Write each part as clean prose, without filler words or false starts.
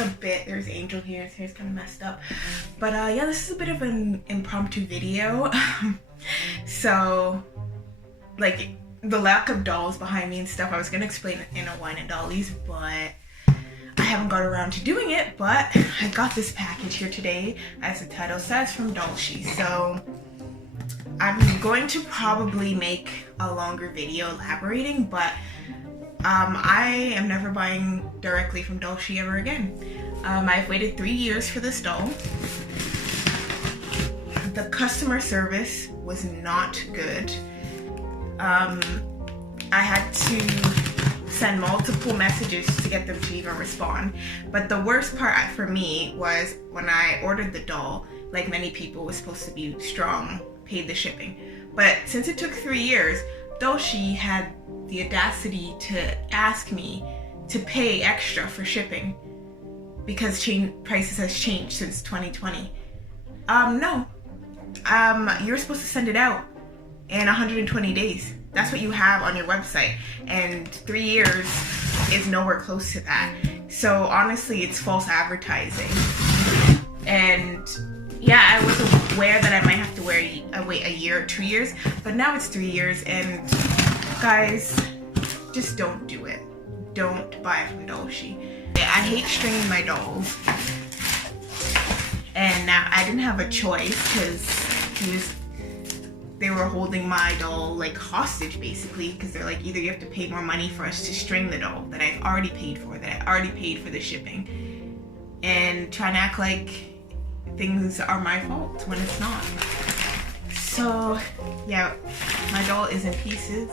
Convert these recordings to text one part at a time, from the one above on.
a bit, there's Angel here, his hair's kind of messed up. But yeah, this is a bit of an impromptu video. So, like, the lack of dolls behind me and stuff, I was gonna explain it in a Wine and Dollies, but I haven't got around to doing it. But I got this package here today, as the title says, from Dollshe. So I'm going to probably make a longer video elaborating, but I am never buying directly from Dollshe ever again. I've waited 3 years for this doll. The customer service was not good. I had to send multiple messages to get them to even respond. But the worst part for me was when I ordered the doll, like many people, was supposed to be strong, paid the shipping. But since it took 3 years, Dollshe had the audacity to ask me to pay extra for shipping because prices has changed since 2020. No. You're supposed to send it out in 120 days. That's what you have on your website, and 3 years is nowhere close to that. So honestly, it's false advertising. And yeah, I was aware that I might have to wait a year or 2 years, but now it's 3 years, and guys, just don't do it. Don't buy from Dollshe. I hate stringing my dolls, and now I didn't have a choice because they were holding my doll like hostage basically, because they're like, either you have to pay more money for us to string the doll that I've already paid for, that I already paid for the shipping, and trying to act like things are my fault when it's not. So yeah, my doll is in pieces.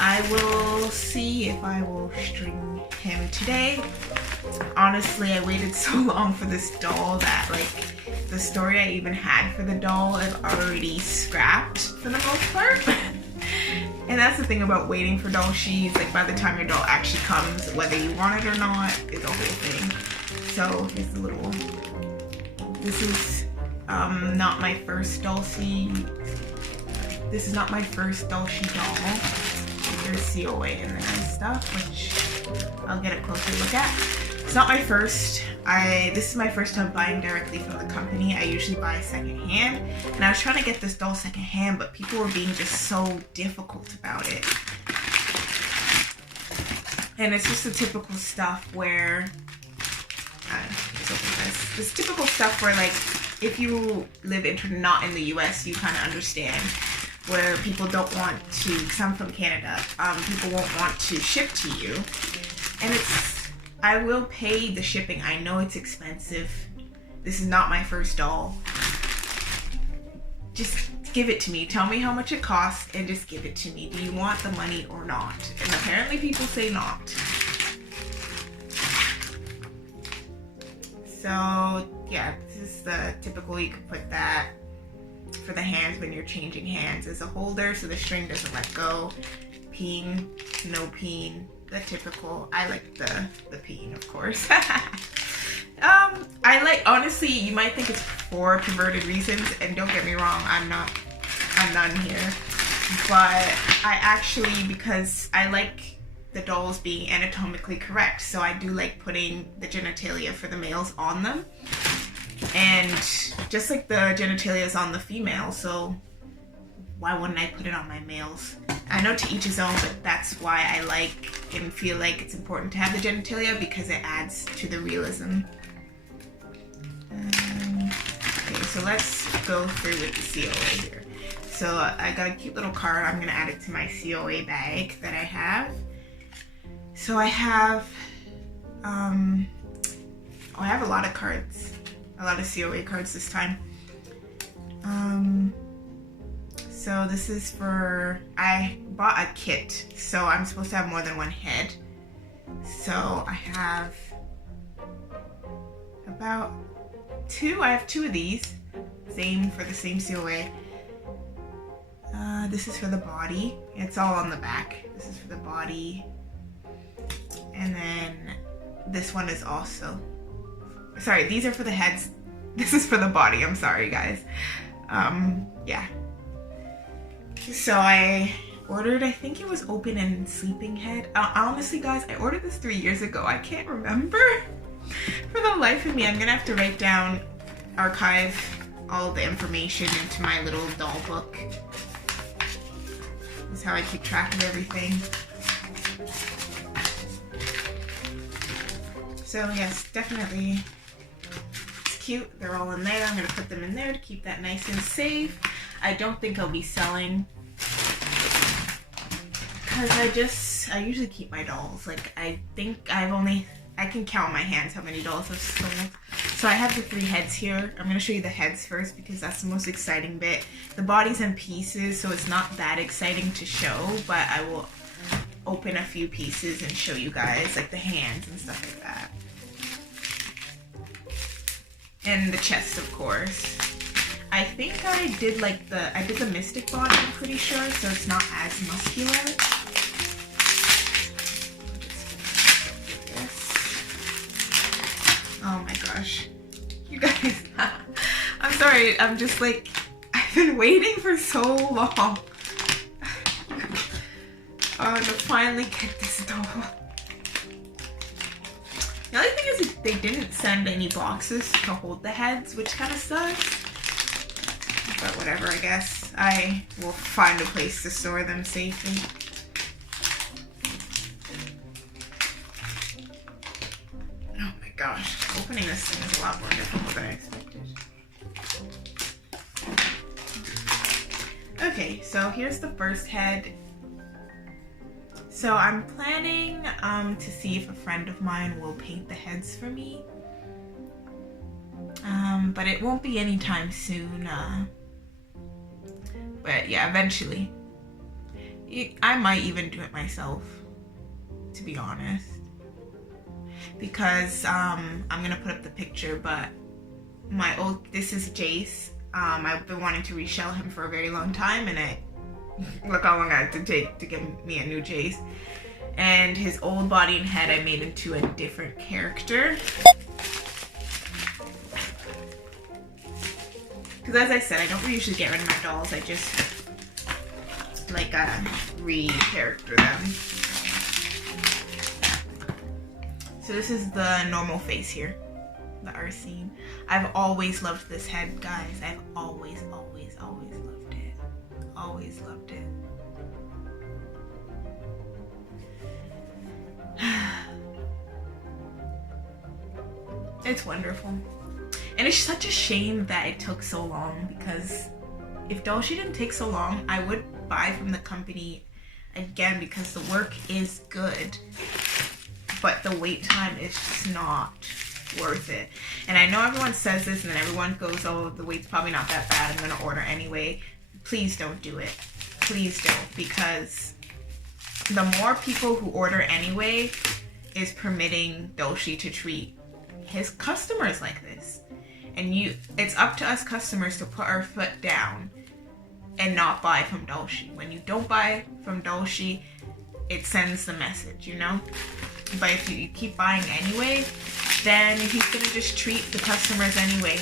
I will see if I will string him today. Honestly, I waited so long for this doll that like the story I even had for the doll I've already scrapped for the most part. And that's the thing about waiting for Dollshe, like by the time your doll actually comes, whether you want it or not is a whole thing. So here's the little one. This is not my first Dollshe. This is not my first Dollshe doll. There's COA in there and stuff, which I'll get a closer look at. It's not my first. This is my first time buying directly from the company. I usually buy secondhand, and I was trying to get this doll secondhand, but people were being just so difficult about it. And it's just the typical stuff where this typical stuff where, like, if you live not in the US, you kind of understand, where people don't want to, because I'm from Canada, people won't want to ship to you. And I will pay the shipping. I know it's expensive. This is not my first doll. Just give it to me. Tell me how much it costs and just give it to me. Do you want the money or not? And apparently people say not. So yeah, this is the typical, you could put that for the hands when you're changing hands as a holder so the string doesn't let go. Peen, no peen, the typical. I like the peen, of course. I like, honestly, you might think it's for perverted reasons, and don't get me wrong, I'm none here, but I actually, because I like the dolls being anatomically correct, so I do like putting the genitalia for the males on them, and just like the genitalia is on the female, so why wouldn't I put it on my males? I know to each his own, but that's why I like and feel like it's important to have the genitalia, because it adds to the realism. Okay, so let's go through with the COA here. So I got a cute little card. I'm gonna add it to my COA bag that I have. So I have a lot of cards, a lot of COA cards this time. So this is for, I bought a kit, so I'm supposed to have more than one head. So I have about two. I have two of these, same for the same COA. This is for the body. It's all on the back. This is for the body. And then this one is also, sorry, these are for the heads. This is for the body. I'm sorry, guys. Yeah. So I ordered, I think it was open and sleeping head. Honestly, guys, I ordered this 3 years ago. I can't remember. For the life of me, I'm gonna have to write down, archive all the information into my little doll book. This is how I keep track of everything. So yes, definitely, it's cute. They're all in there. I'm gonna put them in there to keep that nice and safe. I don't think I'll be selling, because I usually keep my dolls. Like, I think I can count on my hands how many dolls I've sold. So I have the 3 heads here. I'm gonna show you the heads first because that's the most exciting bit. The body's in pieces, so it's not that exciting to show, but I will open a few pieces and show you guys, like the hands and stuff like that. And the chest, of course. I think I did the Mystic body, I'm pretty sure, so it's not as muscular. Oh my gosh. You guys, I'm sorry, I'm just like, I've been waiting for so long. To finally get this doll. The other thing is they didn't send any boxes to hold the heads, which kind of sucks. But whatever, I guess. I will find a place to store them safely. Oh my gosh, opening this thing is a lot more difficult than I expected. Okay, so here's the first head. So I'm planning to see if a friend of mine will paint the heads for me. But it won't be anytime soon. But yeah, eventually. I might even do it myself, to be honest. Because I'm gonna put up the picture, but this is Jace. I've been wanting to reshell him for a very long time, and look how long I had to take to get me a new Jace. And his old body and head I made into a different character. Because as I said, I don't usually get rid of my dolls. I just re-character them. So this is the normal face here, the Arsene. I've always loved this head, guys. I've always loved it. Always loved it. It's wonderful. And it's such a shame that it took so long, because if Dollshe didn't take so long, I would buy from the company again, because the work is good, but the wait time is just not worth it. And I know everyone says this and then everyone goes, oh, the wait's probably not that bad, I'm gonna order anyway. Please don't do it. Please don't, because the more people who order anyway is permitting Dollshe to treat his customers like this. And it's up to us customers to put our foot down and not buy from Dollshe. When you don't buy from Dollshe, it sends the message, you know? But if you keep buying anyway, then he's gonna just treat the customers anyway.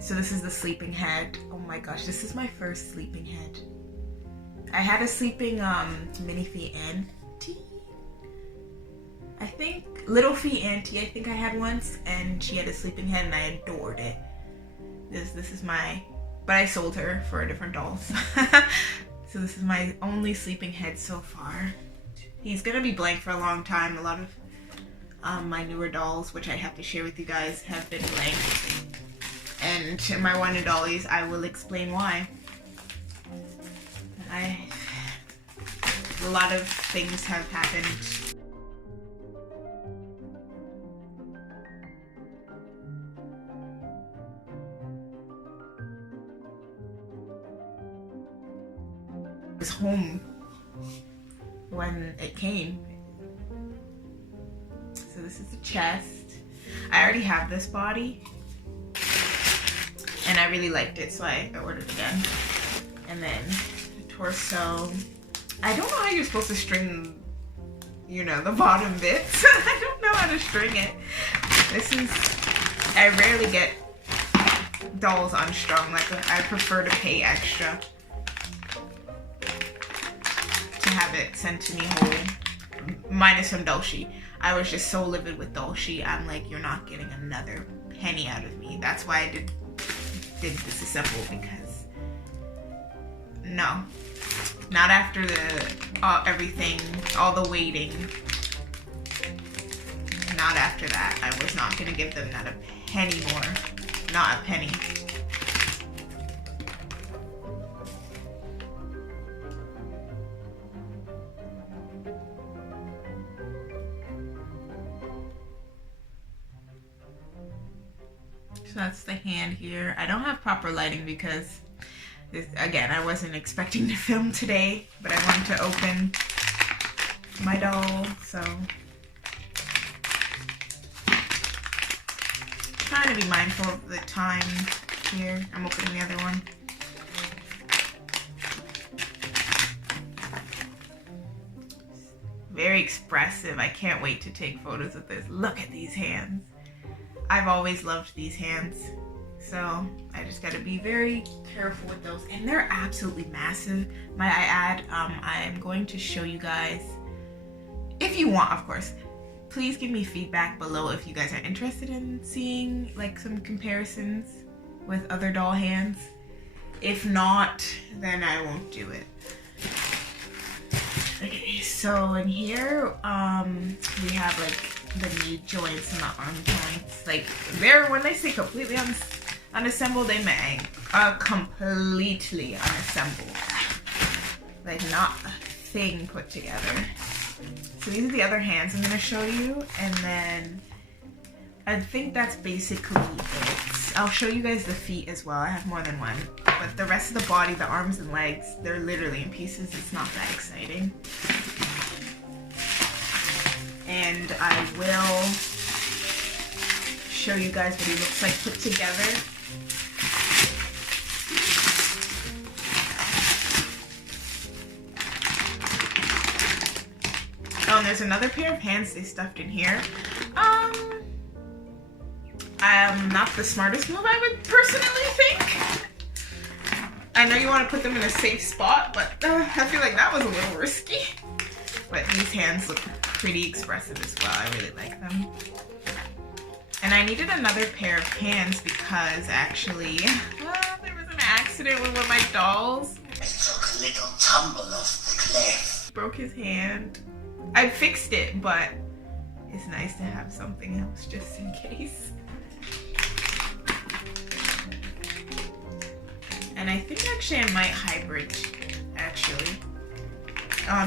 So this is the sleeping head. Oh my gosh, this is my first sleeping head. I had a sleeping minifee auntie. I think little fee auntie, I think I had once, and she had a sleeping head and I adored it. This is my, but I sold her for different dolls. So this is my only sleeping head so far. He's gonna be blank for a long time. A lot of my newer dolls, which I have to share with you guys, have been blank. And in my one and dollies, I will explain why. A lot of things have happened. Was home when it came. So this is the chest. I already have this body and I really liked it, so I ordered it again. And then the torso. I don't know how you're supposed to string, you know, the bottom bits. I don't know how to string it. I rarely get dolls unstrung. Like, I prefer to pay extra to have it sent to me whole. minus from Dollshe. I was just so livid with Dollshe. I'm like, you're not getting another penny out of me. That's why I did disassemble, because no, not after everything, all the waiting. Not after that. I was not gonna give them not a penny more. Not a penny. So that's the hand here. I don't have proper lighting because, again, I wasn't expecting to film today, but I wanted to open my doll, so. Trying to be mindful of the time here. I'm opening the other one. Very expressive. I can't wait to take photos of this. Look at these hands. I've always loved these hands, so I just gotta be very careful with those. And they're absolutely massive, might I add. I'm going to show you guys, if you want, of course. Please give me feedback below if you guys are interested in seeing like some comparisons with other doll hands. If not, then I won't do it. Okay, so in here, we have like the knee joints and the arm joints. Like, when they say completely unassembled, they mean completely unassembled. Like, not a thing put together. So these are the other hands I'm gonna show you, and then I think that's basically it. I'll show you guys the feet as well. I have more than one, but the rest of the body, the arms and legs, they're literally in pieces. It's not that exciting. And I will show you guys what he looks like put together. Oh, and there's another pair of hands they stuffed in here. Not the smartest move, I would personally think. I know you want to put them in a safe spot, but I feel like that was a little risky. But these hands look pretty expressive as well. I really like them. And I needed another pair of hands because actually, there was an accident with one of my dolls. I took a little tumble off the cliff. Broke his hand. I fixed it, but it's nice to have something else just in case. And I think actually I might hybrid, actually. I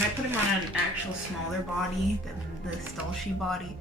might put him on an actual smaller body than the Dollshe body.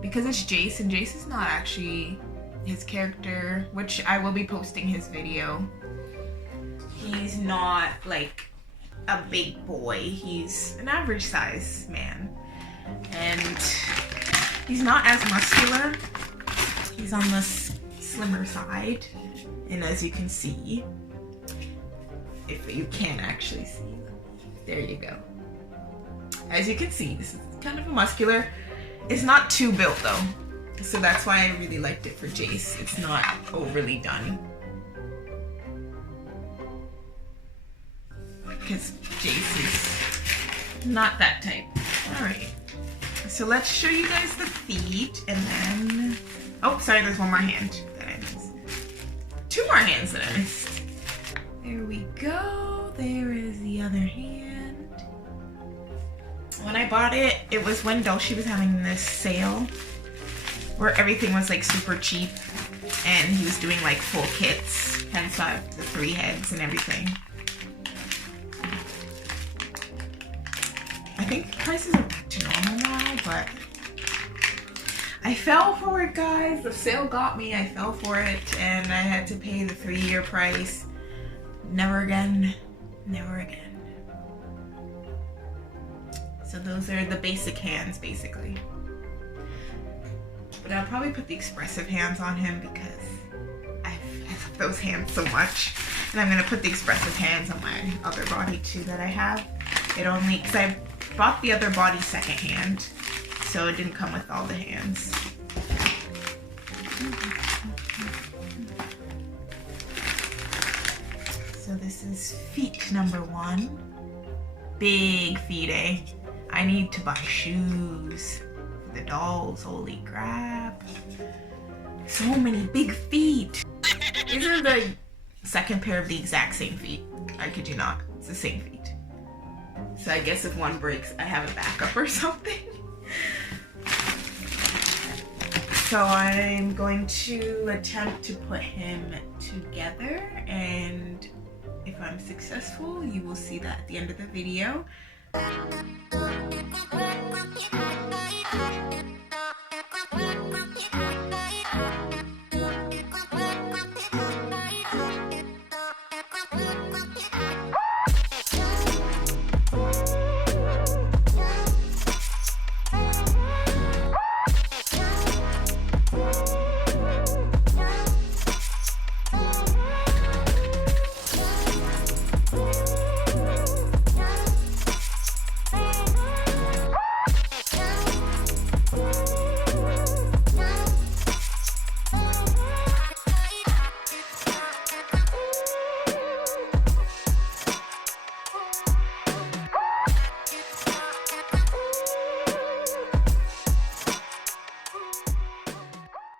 Because it's Jace, and Jace is not actually his character, which I will be posting his video. He's not like a big boy. He's an average size man. And he's not as muscular. He's on the slimmer side. And as you can see, if you can actually see, there you go. As you can see, this is kind of a muscular. It's not too built though. So that's why I really liked it for Jace. It's not overly done. Because Jace is not that type. Alright. So let's show you guys the feet and then... Oh, sorry, there's one more hand that I missed. Two more hands that I missed. There we go. There is the other hand. When I bought it, it was when Dollshe was having this sale where everything was like super cheap and he was doing like full kits, hence I have the 3 heads and everything. I think prices are back to normal now, but I fell for it, guys. The sale got me. I fell for it and I had to pay the 3-year price. Never again. Never again. So those are the basic hands, basically. But I'll probably put the expressive hands on him because I love those hands so much. And I'm gonna put the expressive hands on my other body too that I have. It only, because I bought the other body secondhand, so it didn't come with all the hands. So this is feet number 1. Big feet, eh? I need to buy shoes for the dolls. Holy crap. So many big feet. These are the second pair of the exact same feet. I kid you not. It's the same feet. So I guess if one breaks, I have a backup or something. So I'm going to attempt to put him together, and if I'm successful, you will see that at the end of the video.